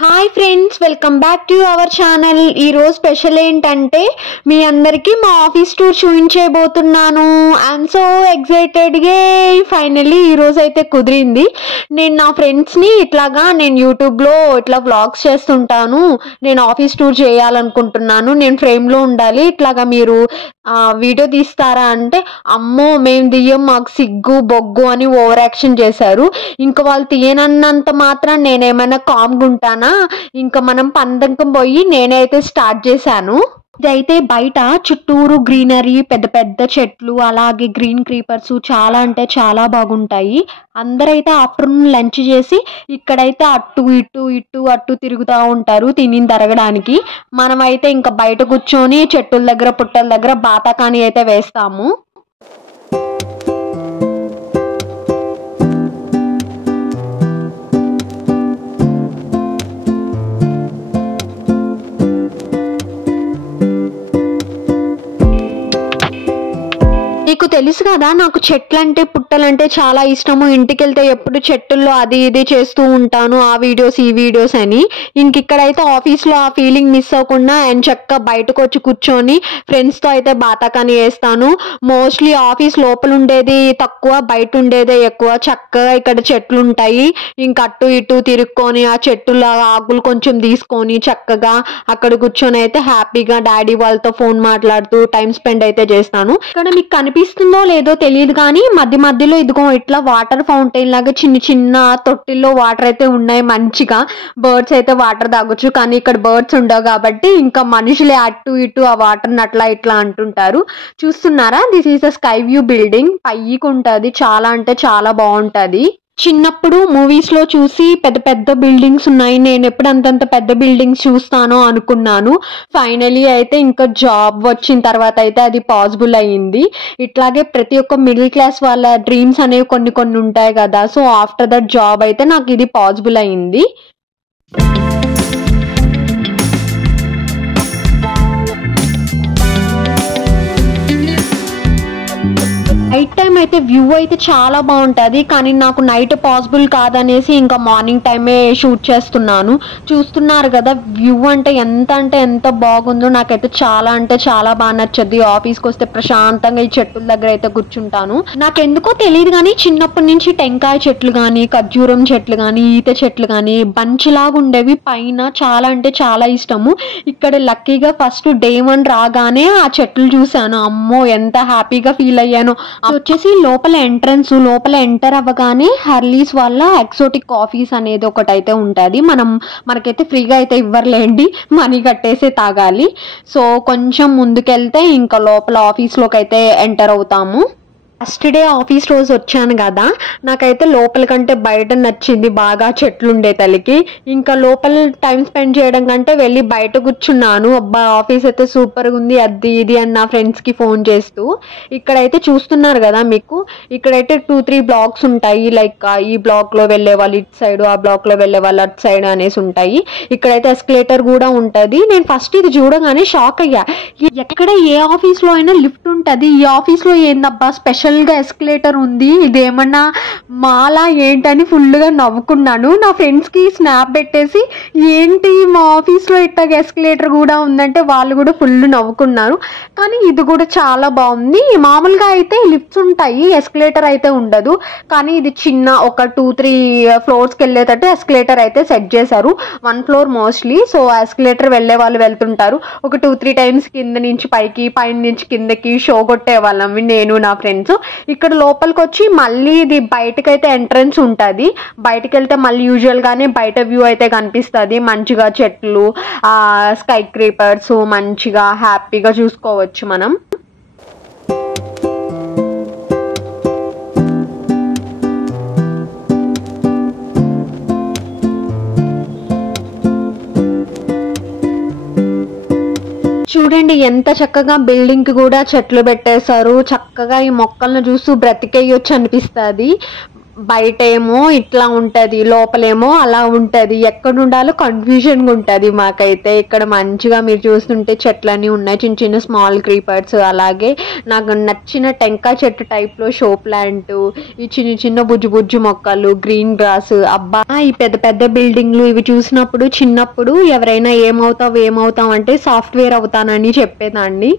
Hi friends, welcome back to our channel. ఈరోజు special ఏంటంటే మీ అందరికీ మా ఆఫీస్ టూర్ చూపించబోతున్నాను. ఐఎమ్ సో ఎక్సైటెడ్గా ఫైనల్లీ ఈరోజు అయితే కుదిరింది. నేను నా ఫ్రెండ్స్ని నేను యూట్యూబ్లో ఇట్లా వ్లాగ్స్ చేస్తుంటాను, నేను ఆఫీస్ టూర్ చేయాలనుకుంటున్నాను, నేను ఫ్రేమ్లో ఉండాలి, మీరు వీడియో తీస్తారా అంటే అమ్మో మేము తీయం, మాకు సిగ్గు బొగ్గు అని ఓవర్ యాక్షన్ చేశారు. ఇంకా వాళ్ళు తీయనన్నంత మాత్రం నేనేమైనా కామ్గా ఉంటాను. ఇంకా మనం పందెంకం పోయి నేనైతే స్టార్ట్ చేశాను. ఇదైతే బయట చుట్టూరు గ్రీనరీ, పెద్ద పెద్ద చెట్లు, అలాగే గ్రీన్ క్రీపర్స్ చాలా అంటే చాలా బాగుంటాయి. అందరైతే ఆఫ్టర్నూన్ లంచ్ చేసి ఇక్కడైతే అటు ఇటు ఇటు అటు తిరుగుతూ ఉంటారు తిని తరగడానికి. మనమైతే ఇంకా బయట కూర్చొని చెట్టుల దగ్గర పుట్టల దగ్గర బాతాకాని అయితే వేస్తాము. మీకు తెలుసు కదా, నాకు చెట్లంటే పుట్టలంటే చాలా ఇష్టము. ఇంటికి వెళ్తే ఎప్పుడు చెట్టుల్లో అది ఇది చేస్తూ ఉంటాను, ఆ వీడియోస్ ఈ వీడియోస్ అని. ఇక్కడైతే ఆఫీస్లో ఆ ఫీలింగ్ మిస్ అవ్వకుండా అండ్ చక్కగా బయటకు వచ్చి కూర్చొని ఫ్రెండ్స్తో అయితే బాతాకాని వేస్తాను. మోస్ట్లీ ఆఫీస్ లోపల ఉండేది తక్కువ, బయట ఉండేదే ఎక్కువ. చక్కగా ఇక్కడ చెట్లు ఉంటాయి, ఇంకా అటు ఇటు తిరుక్కొని ఆ చెట్టుల ఆకులు కొంచెం తీసుకొని చక్కగా అక్కడ కూర్చొని అయితే హ్యాపీగా డాడీ వాళ్ళతో ఫోన్ మాట్లాడుతూ టైం స్పెండ్ అయితే చేస్తాను. ఇక్కడ మీకు కనిపిస్తుందో లేదో తెలియదు కానీ మధ్య మధ్యలో ఇదిగో ఇట్లా వాటర్ ఫౌంటైన్ లాగా చిన్న చిన్న తొట్టిల్లో వాటర్ అయితే ఉన్నాయి. మంచిగా బర్డ్స్ అయితే వాటర్ తాగొచ్చు, కానీ ఇక్కడ బర్డ్స్ ఉండవు కాబట్టి ఇంకా మనుషులే అటు ఇటు ఆ వాటర్ని అట్లా ఇట్లా అంటుంటారు. చూస్తున్నారా, this is a sky view building. పైకి ఉంటుంది, చాలా అంటే చాలా బాగుంటుంది. చిన్నప్పుడు మూవీస్లో చూసి పెద్ద పెద్ద బిల్డింగ్స్ ఉన్నాయి, నేను ఎప్పుడు అంతంత పెద్ద బిల్డింగ్స్ చూస్తానో అనుకున్నాను. ఫైనలీ అయితే ఇంకా జాబ్ వచ్చిన తర్వాత అయితే అది పాసిబుల్ అయ్యింది. ఇట్లాగే ప్రతి ఒక్క మిడిల్ క్లాస్ వాళ్ళ డ్రీమ్స్ అనేవి కొన్ని కొన్ని ఉంటాయి కదా. సో ఆఫ్టర్ దట్ జాబ్ అయితే నాకు ఇది పాసిబుల్ అయ్యింది. నైట్ టైం అయితే వ్యూ అయితే చాలా బాగుంటుంది, కానీ నాకు నైట్ పాసిబుల్ కాదనేసి ఇంకా మార్నింగ్ టైమే షూట్ చేస్తున్నాను. చూస్తున్నారు కదా వ్యూ అంటే ఎంత బాగుందో. నాకైతే చాలా అంటే చాలా బాగా నచ్చుద్ది. ఆఫీస్కి వస్తే ప్రశాంతంగా ఈ చెట్టుల దగ్గర అయితే కూర్చుంటాను. నాకెందుకో తెలియదు కానీ చిన్నప్పటి నుంచి టెంకాయ చెట్లు కానీ, ఖర్జూరం చెట్లు కానీ, ఈత చెట్లు కానీ బంచ్లాగా ఉండేవి పైన. చాలా అంటే చాలా ఇష్టము. ఇక్కడ లక్కీగా ఫస్ట్ డే 1 రాగానే ఆ చెట్లు చూశాను. అమ్మో ఎంత హ్యాపీగా ఫీల్ అయ్యాను. వచ్చేసి లోపల ఎంటర్ అవ్వగానే హర్లీస్ వాళ్ళ ఎక్సోటిక్ కాఫీస్ అనేది ఒకటి అయితే ఉంటుంది. మనకైతే ఫ్రీగా అయితే ఇవ్వర్లేండి, మనీ కట్టేసి తాగాలి. సో కొంచెం ముందుకెళ్తే ఇంకా లోపల ఆఫీస్లోకి అయితే ఎంటర్ అవుతాము. ఫస్ట్ డే ఆఫీస్ రోజు వచ్చాను కదా, నాకైతే లోపల కంటే బయట నచ్చింది బాగా, చెట్లు ఉండే తలకి. ఇంకా లోపల టైం స్పెండ్ చేయడం కంటే వెళ్ళి బయట కూర్చున్నాను. అబ్బా ఆఫీస్ అయితే సూపర్గా ఉంది అది ఇది అని నా ఫ్రెండ్స్కి ఫోన్ చేస్తూ. ఇక్కడైతే చూస్తున్నారు కదా మీకు, ఇక్కడైతే 2-3 బ్లాక్స్ ఉంటాయి. ఈ బ్లాక్లో వెళ్ళే వాళ్ళు ఇటు సైడ్, ఆ బ్లాక్లో వెళ్ళే వాళ్ళు అటు సైడ్ అనేసి ఉంటాయి. ఇక్కడైతే ఎస్కలేటర్ కూడా ఉంటుంది. నేను ఫస్ట్ ఇది చూడగానే షాక్ అయ్యా. ఎక్కడ ఏ ఆఫీస్లో అయినా లిఫ్ట్ ఉంటుంది, ఈ ఆఫీస్లో ఏందబ్బా స్పెషల్ గా ఎస్కలేటర్ ఉంది, ఇదేమన్నా మాలా ఏంటని ఫుల్గా నవ్వుకున్నాను. నా ఫ్రెండ్స్కి స్నాప్ పెట్టేసి ఏంటి మా ఆఫీస్లో ఇట్లా ఎస్కలేటర్ కూడా ఉందంటే వాళ్ళు కూడా ఫుల్ నవ్వుకున్నారు. కానీ ఇది కూడా చాలా బాగుంది. మామూలుగా అయితే లిఫ్ట్స్ ఉంటాయి, ఎస్కలేటర్ అయితే ఉండదు. కానీ ఇది చిన్న ఒక 2-3 ఫ్లోర్స్కి వెళ్ళేటట్టు ఎస్కలేటర్ అయితే సెట్ చేశారు. 1 ఫ్లోర్ మోస్ట్లీ. సో ఎస్కలేటర్ వెళ్ళే వాళ్ళు వెళ్తుంటారు. ఒక 2-3 టైమ్స్ కింద నుంచి పైకి, పైన నుంచి కిందకి షో కొట్టే వాళ్ళం నేను నా ఫ్రెండ్స్. ఇక్కడ లోపలికి వచ్చి మళ్ళీ ఇది బయటకైతే ఎంట్రన్స్ ఉంటుంది. బయటకు వెళ్తే మళ్ళీ యూజువల్ గానే బయట వ్యూ అయితే కనిపిస్తుంది. మంచిగా చెట్లు, స్కై క్రీపర్స్ మంచిగా హ్యాపీగా చూసుకోవచ్చు మనం. చూడండి ఎంత చక్కగా బిల్డింగ్ కి కూడా చెట్లు పెట్టేశారు. చక్కగా ఈ మొక్కలను చూస్తూ బ్రతికేయొచ్చు అనిపిస్తుంది. బయటేమో ఇట్లా ఉంటది, లోపలేమో అలా ఉంటది. ఎక్కడ ఉండాలో కన్ఫ్యూజన్ గా ఉంటది మాకైతే. ఇక్కడ మంచిగా మీరు చూస్తుంటే చెట్లన్నీ ఉన్నాయి, చిన్న చిన్న స్మాల్ క్రీపర్స్. అలాగే నాకు నచ్చిన టెంకాయ చెట్టు టైప్ లో షో ప్లాంట్, ఈ చిన్న చిన్న బుజ్జు బుజ్జు మొక్కలు, గ్రీన్ గ్రాస్. అబ్బా, ఈ పెద్ద పెద్ద బిల్డింగ్లు ఇవి చూసినప్పుడు చిన్నప్పుడు ఎవరైనా ఏమవుతావు అంటే సాఫ్ట్వేర్ అవుతానని చెప్పేదాన్ని.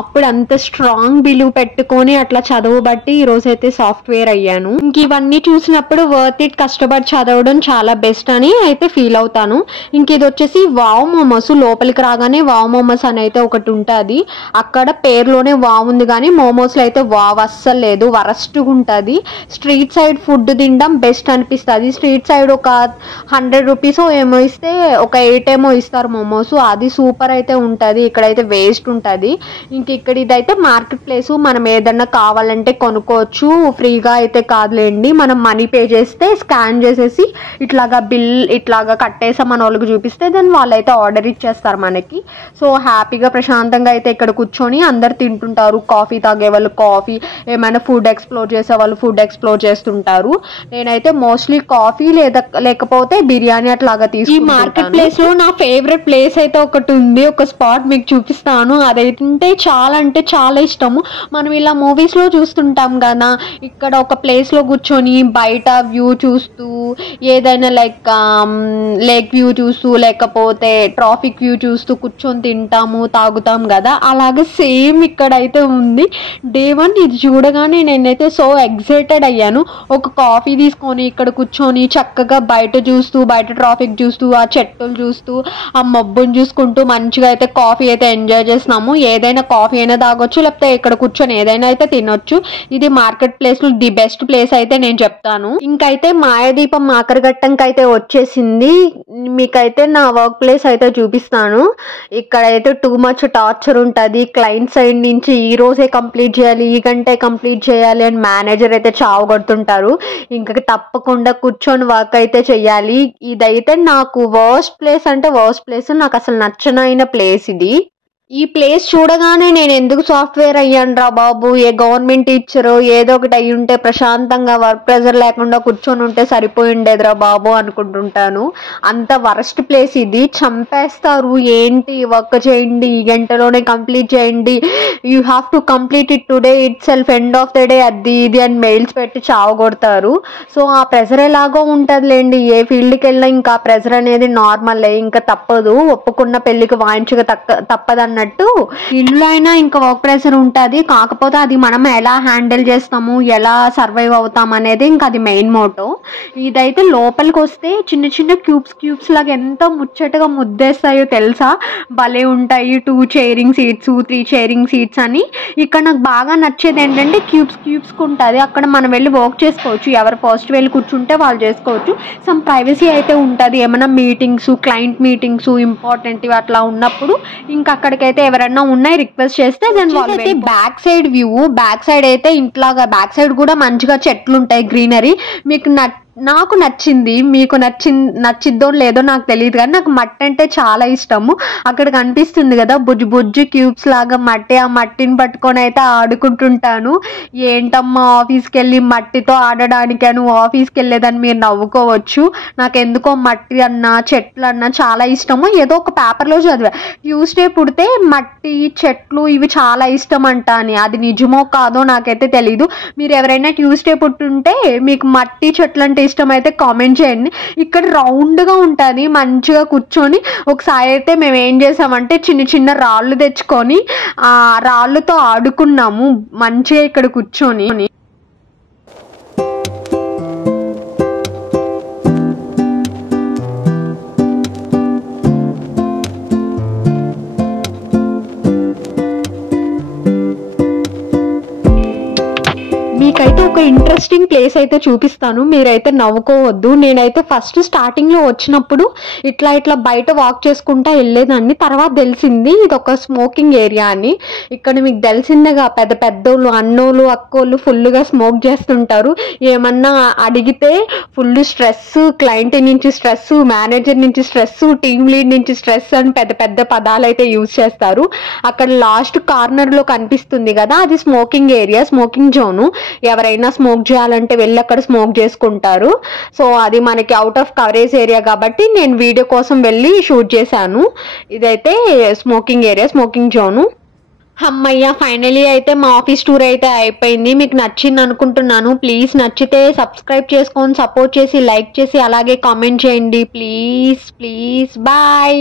అప్పుడు అంత స్ట్రాంగ్ బిలీవ్ పెట్టుకొని అట్లా చదువు బట్టి ఈ రోజైతే సాఫ్ట్వేర్ అయ్యాను. ఇంక ఇవన్నీ చూసినప్పుడు వర్త్ ఇట్, కష్టపడి చదవడం చాలా బెస్ట్ అని అయితే ఫీల్ అవుతాను. ఇంక ఇది వచ్చేసి వావ్ మోమోస్. లోపలికి రాగానే వావ్ మోమోస్ అని అయితే ఒకటి ఉంటుంది. అక్కడ పేరులోనే వావ్ ఉంది కానీ మోమోస్ లో అయితే వావ్ అస్సలు లేదు, వరస్ట్గా ఉంటుంది. స్ట్రీట్ సైడ్ ఫుడ్ తినడం బెస్ట్ అనిపిస్తుంది. స్ట్రీట్ సైడ్ ఒక 100 రూపీస్ ఏమో ఇస్తే ఒక 8 ఏమో ఇస్తారు మోమోస్, అది సూపర్ అయితే ఉంటుంది. ఇక్కడైతే వేస్ట్ ఉంటుంది. ఇంక ఇక్కడ ఇదైతే మార్కెట్ ప్లేస్, మనం ఏదన్నా కావాలంటే కొనుక్కోవచ్చు, ఫ్రీగా అయితే కాదులేండి. మనం మనీ పే చేస్తే స్కాన్ చేసేసి ఇట్లాగా బిల్ ఇట్లాగా కట్టేసాం మన వాళ్ళకి చూపిస్తే దెన్ వాళ్ళైతే ఆర్డర్ ఇచ్చేస్తారు మనకి. సో హ్యాపీగా ప్రశాంతంగా అయితే ఇక్కడ కూర్చొని అందరు తింటుంటారు. కాఫీ తాగే వాళ్ళు కాఫీ, ఏమైనా ఫుడ్ ఎక్స్ప్లోర్ చేసే వాళ్ళు ఫుడ్ ఎక్స్ప్లోర్ చేస్తుంటారు. నేనైతే మోస్ట్లీ కాఫీ లేకపోతే బిర్యానీ అట్లాగా తీసుకుంటాను. ఈ మార్కెట్ ప్లేస్ లో నా ఫేవరెట్ ప్లేస్ అయితే ఒకటి ఉంది, ఒక స్పాట్ మీకు చూపిస్తాను. అదైతే అంటే చాలా ఇష్టము. మనం ఇలా మూవీస్ లో చూస్తుంటాం కదా, ఇక్కడ ఒక ప్లేస్ లో కూర్చొని బయట వ్యూ చూస్తూ, ఏదైనా లైక్ లేక్ వ్యూ చూస్తూ లేకపోతే ట్రాఫిక్ వ్యూ చూస్తూ కూర్చొని తింటాము తాగుతాం కదా, అలాగే సేమ్ ఇక్కడైతే ఉంది. డే 1 ఇది చూడగానే నేనైతే సో ఎక్సైటెడ్ అయ్యాను. ఒక కాఫీ తీసుకొని ఇక్కడ కూర్చొని చక్కగా బయట చూస్తూ, బయట ట్రాఫిక్ చూస్తూ, ఆ చెట్టులు చూస్తూ, ఆ మబ్బుని చూసుకుంటూ మంచిగా అయితే కాఫీ అయితే ఎంజాయ్ చేస్తున్నాము. ఏదైనా కాఫీ అయినా తాగొచ్చు, లేకపోతే ఇక్కడ కూర్చొని ఏదైనా అయితే తినొచ్చు. ఇది మార్కెట్ ప్లేస్ లో ది బెస్ట్ ప్లేస్ అయితే నేను చెప్తాను. ఇంకైతే మాయాదీపం ఆఖరిఘట్టంకి అయితే వచ్చేసింది. మీకైతే నా వర్క్ ప్లేస్ అయితే చూపిస్తాను. ఇక్కడైతే టూ మచ్ టార్చర్ ఉంటుంది. క్లయింట్ సైడ్ నుంచి ఈ రోజే కంప్లీట్ చేయాలి, ఈ గంటే కంప్లీట్ చేయాలి అని మేనేజర్ అయితే చావు కొడుతుంటారు. ఇంకా తప్పకుండా కూర్చొని వర్క్ అయితే చెయ్యాలి. ఇదైతే నాకు వర్స్ట్ ప్లేస్ అంటే వర్స్ట్ ప్లేస్, నాకు అసలు నచ్చనైన ప్లేస్ ఇది. ఈ ప్లేస్ చూడగానే నేను ఎందుకు సాఫ్ట్వేర్ అయ్యాను రా బాబు, ఏ గవర్నమెంట్ టీచర్ ఏదో ఒకటి అయ్యి ఉంటే ప్రశాంతంగా వర్క్ ప్రెజర్ లేకుండా కూర్చొని ఉంటే సరిపోయిండేదిరా బాబు అనుకుంటుంటాను. అంత వరస్ట్ ప్లేస్ ఇది. చంపేస్తారు. ఏంటి వర్క్ చేయండి, ఈ గంటలోనే కంప్లీట్ చేయండి, you have to complete it today it self, end of the day, అది ఇది అని మెయిల్స్ పెట్టి చావగొడతారు. సో ఆ ప్రెజర్ ఎలాగో ఉంటుందిలేండి, ఏ ఫీల్డ్కి వెళ్ళినా ఇంకా ఆ ప్రెజర్ అనేది నార్మల్, ఇంకా తప్పదు. ఒప్పుకున్న పెళ్లికి వాయించగా తప్పదన్న అన్నట్టు ఇల్లు అయినా ఇంకా వర్క్ ప్రెషర్ ఉంటుంది. కాకపోతే అది మనం ఎలా హ్యాండిల్ చేస్తాము, ఎలా సర్వైవ్ అవుతాం అనేది ఇంకా అది మెయిన్ మోటో. ఇదైతే లోపలికి వస్తే చిన్న చిన్న క్యూబ్స్ లాగా ఎంత ముచ్చటగా ముద్దేస్తాయో తెలుసా, భలే ఉంటాయి. 2 చైరింగ్ సీట్స్ 3 చైరింగ్ సీట్స్ అని. ఇక్కడ నాకు బాగా నచ్చేది ఏంటంటే క్యూబ్స్ ఉంటుంది. అక్కడ మనం వెళ్ళి వర్క్ చేసుకోవచ్చు, ఎవరు ఫస్ట్ వెళ్ళి కూర్చుంటే వాళ్ళు చేసుకోవచ్చు. సమ్ ప్రైవసీ అయితే ఉంటుంది. ఏమైనా మీటింగ్స్, క్లయింట్ మీటింగ్స్ ఇంపార్టెంట్ అట్లా ఉన్నప్పుడు ఇంకా అక్కడికి అయితే ఎవరైనా ఉన్నాయి రిక్వెస్ట్ చేస్తే దెన్ వాళ్ళైతే back side view. Back side అయితే ఇంట్లాగా బ్యాక్ సైడ్ కూడా మంచిగా చెట్లు ఉంటాయి, గ్రీనరీ. మీకు నాకు నచ్చింది. మీకు నచ్చిద్దో లేదో నాకు తెలియదు కానీ నాకు మట్టి అంటే చాలా ఇష్టము. అక్కడ కనిపిస్తుంది కదా బుజ్జు క్యూబ్స్ లాగా మట్టి, ఆ మట్టిని పట్టుకొని అయితే ఆడుకుంటుంటాను. ఏంటమ్మా ఆఫీస్కి వెళ్ళి మట్టితో ఆడడానికి నువ్వు ఆఫీస్కి వెళ్ళేదని మీరు నవ్వుకోవచ్చు. నాకు ఎందుకో మట్టి అన్నా చెట్లు అన్నా చాలా ఇష్టము. ఏదో ఒక పేపర్లో చదివా, ట్యూస్డే పుడితే మట్టి చెట్లు ఇవి చాలా ఇష్టం అంట అని. అది నిజమో కాదో నాకైతే తెలీదు. మీరు ఎవరైనా ట్యూస్డే పుట్టుంటే మీకు మట్టి చెట్లు అంటే ఇష్టం అయితే కామెంట్ చేయండి. ఇక్కడ రౌండ్ గా ఉంటుంది, మంచిగా కూర్చొని. ఒకసారి అయితే మేము ఏం చేసామంటే చిన్న చిన్న రాళ్ళు తెచ్చుకొని ఆ రాళ్ళతో ఆడుకున్నాము మంచిగా ఇక్కడ కూర్చొని. మీకైతే ఒక ఇంట్రెస్టింగ్ ప్లేస్ అయితే చూపిస్తాను, మీరైతే నవ్వుకోవద్దు. నేనైతే ఫస్ట్ స్టార్టింగ్ లో వచ్చినప్పుడు ఇట్లా బయట వాక్ చేసుకుంటా వెళ్ళేదాన్ని. తర్వాత తెలిసింది ఇది ఒక స్మోకింగ్ ఏరియా అని. ఇక్కడ మీకు తెలిసిందేగా పెద్దోళ్ళు అన్నోళ్ళు అక్కోళ్ళు ఫుల్గా స్మోక్ చేస్తుంటారు. ఏమన్నా అడిగితే ఫుల్ స్ట్రెస్, క్లయింట్ నుంచి స్ట్రెస్, మేనేజర్ నుంచి స్ట్రెస్, టీమ్ లీడ్ నుంచి స్ట్రెస్ అని పెద్ద పదాలు అయితే యూజ్ చేస్తారు. అక్కడ లాస్ట్ కార్నర్ లో కనిపిస్తుంది కదా, అది స్మోకింగ్ ఏరియా, స్మోకింగ్ జోను. ఎవరైనా ఎవరైనా స్మోక్ చేయాలంటే వెళ్ళి అక్కడ స్మోక్ చేసుకుంటారు. సో అది మనకి అవుట్ ఆఫ్ కవరేజ్ ఏరియా కాబట్టి నేను వీడియో కోసం వెళ్ళి షూట్ చేశాను. ఇదైతే స్మోకింగ్ ఏరియా, స్మోకింగ్ జోను. అమ్మయ్య, ఫైనలీ అయితే మా ఆఫీస్ టూర్ అయితే అయిపోయింది. మీకు నచ్చింది అనుకుంటున్నాను. ప్లీజ్ నచ్చితే సబ్స్క్రైబ్ చేసుకొని సపోర్ట్ చేసి లైక్ చేసి అలాగే కామెంట్ చేయండి. Please bye.